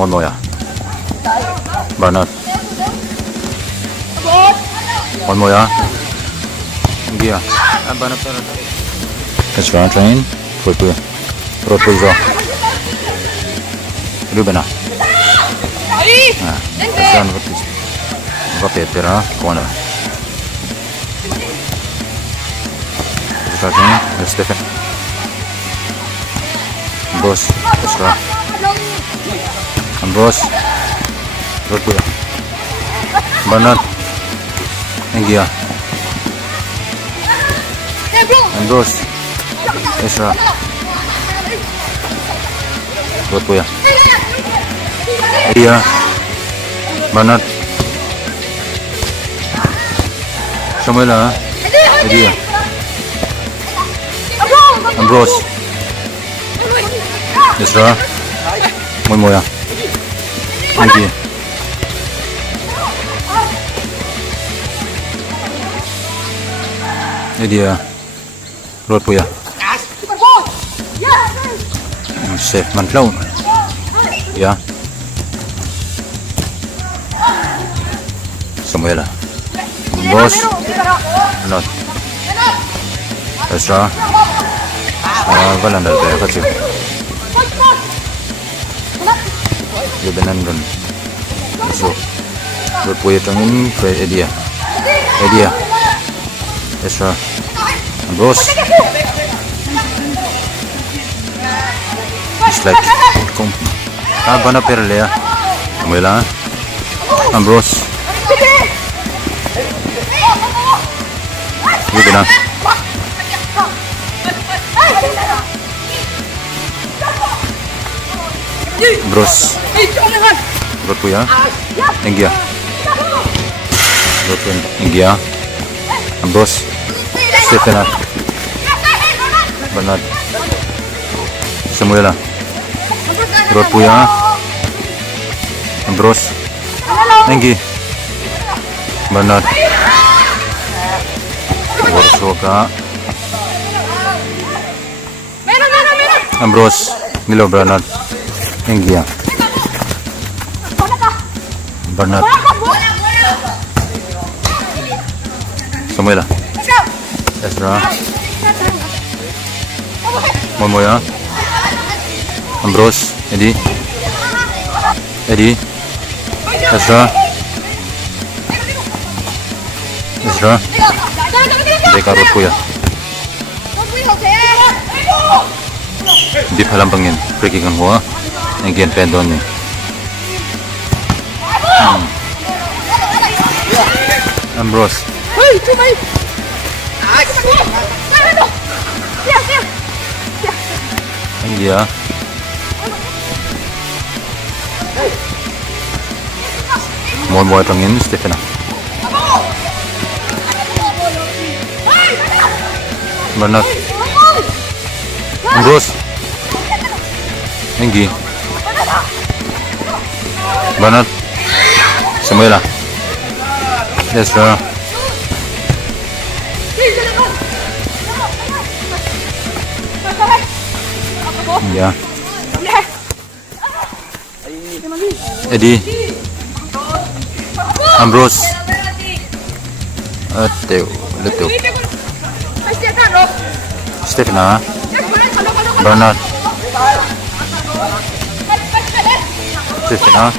One more, yeah. Bernard. One more, yeah. Ingia. Bernard. That's right, train. Road pull. Ruben, ah. That's done with this. Peter, corner. Starting, Stephen. Ambrose, extra. Ambrose. Road pull. Bernard. Ingia. Ambrose. Extra. Road pull. Dia. Bernard. Samuel, Dia. Ambrose. Ezra. One more, yeah. India. Dia. Road pull, yeah. Safe man clown. Yeah. Samuel. Boss. Not. Ezra. Valanda there, what's it? You've been on. So, good way to in for idea. Ezra. Ambrose. It's like, bana perle, Samuel. Ambrose. You've been on. Ambrose. Road pull, yeah. Ingia. Road pull, Ingia. Ambrose. Stephen. Bernard. Samuel. Road pull, yeah. Ambrose. Ingi. Bernard. Warsoka. Ambrose. Milo Bernard. Ingia. Bernard. Samuel. Ezra. One more, yeah. Ambrose. Eddie. Ezra. Deka road pull, yeah. Di phalam pangin breaking ang huwa again pendon ni Ambrose. India. More boy pangin Stephen. Bernard. Ambrose. Ingi. Bernard. Samuel. Ezra. Yeah. Eddie. Ambrose. Leteo. Stephen. Bernard. Stephen.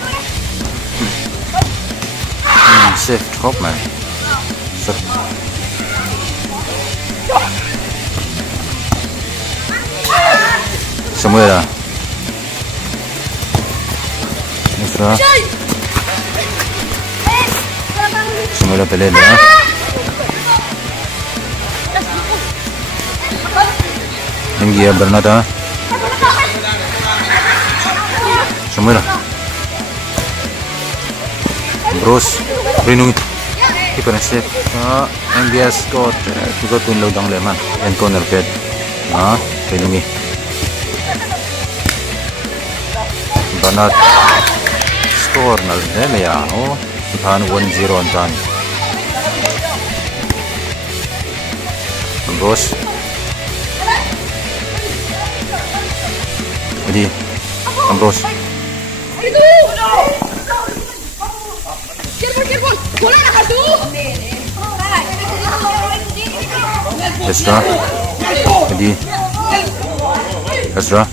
Safe top man. Samuel. Ezra. Samuel pelele. Ingia Bernard. Samuel. Ambrose. Rinung. Keeper safe. India scored. Juga pun lodang leman. And corner bed. Rinungi. Bernard. Score na din ya. Ikan 1-0 ang tan. Ambrose. Eddie. Ambrose. Ezra. Eddie. Ezra.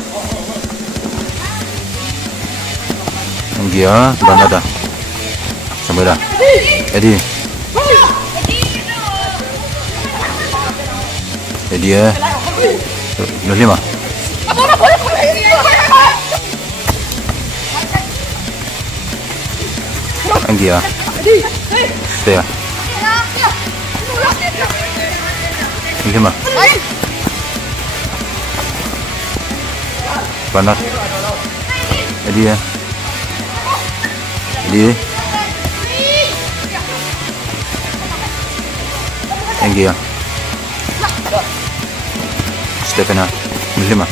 Ingia. Banada. Samuela. Eddie. Eddie. Lima. Ingia. There. Lima. Banat. Eddie. Eddie. Ingia. Stefana. Lima.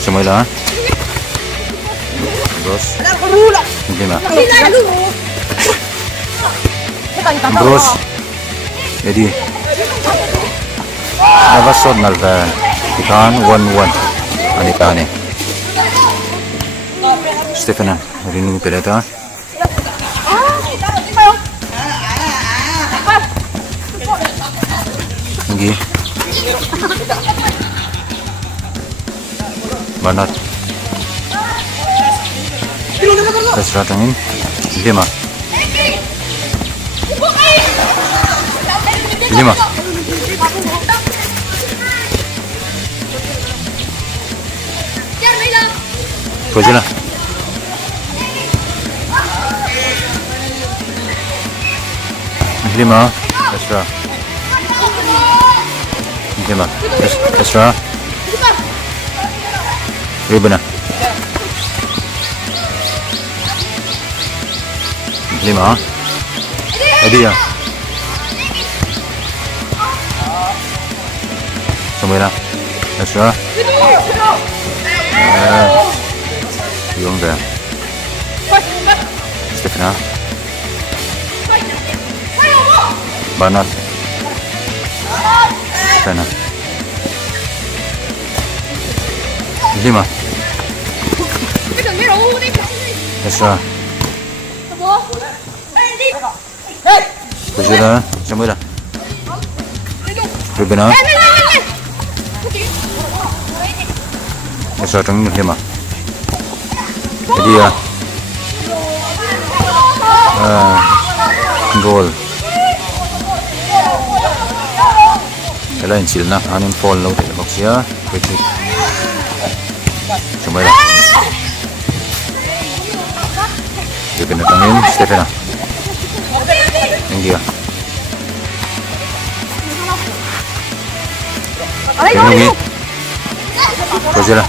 Samuela. Bros. Lima. Bros. Eddie. Navasod nalva. Ikan 1-1. Anikane. Stefana. Rinung peleta. Ingi. Banat. Ezra tangin. Lima. Lima. Kojela. Lima. Ezra. Lima. Ezra. Ribana. Lima. Edia. Samuela. Ezra. Yung there. Stefana. Banat. Stefana. Lima. Ezra. Kojela. Samuela. Ribana. Ezra tangin lima. Edia. Goal. Kailan sila na anin follow tayo siya. Quick. Samuela. Ribana tangin. Stefana. Ingia. Rinungi. Kojela.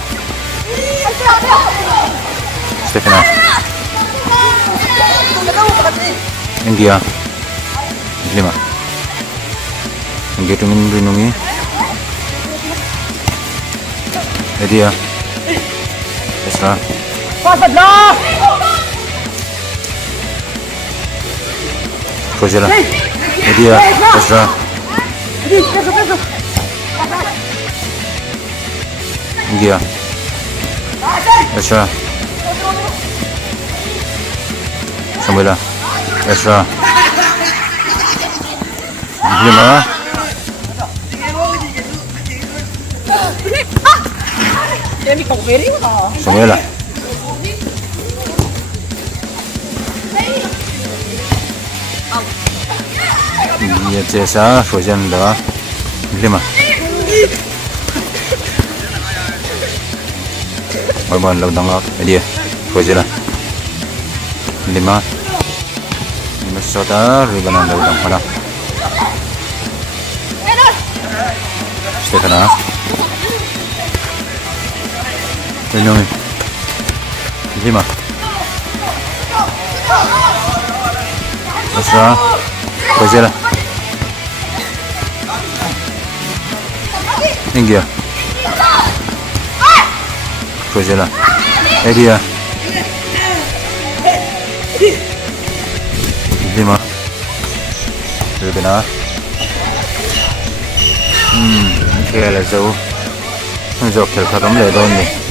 Stefana. Ingia. Lima. Ingia tungin Rinungi. Edia. Ezra. Kojela. Edia. Ezra. Ingia. Ezra. Samuela. Ezra. Lima. Samuela. Iya jasa Fojan da. Lima. Orban lau dangak dia. Fojela. Lima. Minnesota Ribana lau dang mana. Stefana. Rinungi. Lima. Ezra. Fojela. Ingia. Kojela. Edia. Lima. Ribana. Kaya là dấu. Dọc theo khá lắm lệ đôn này.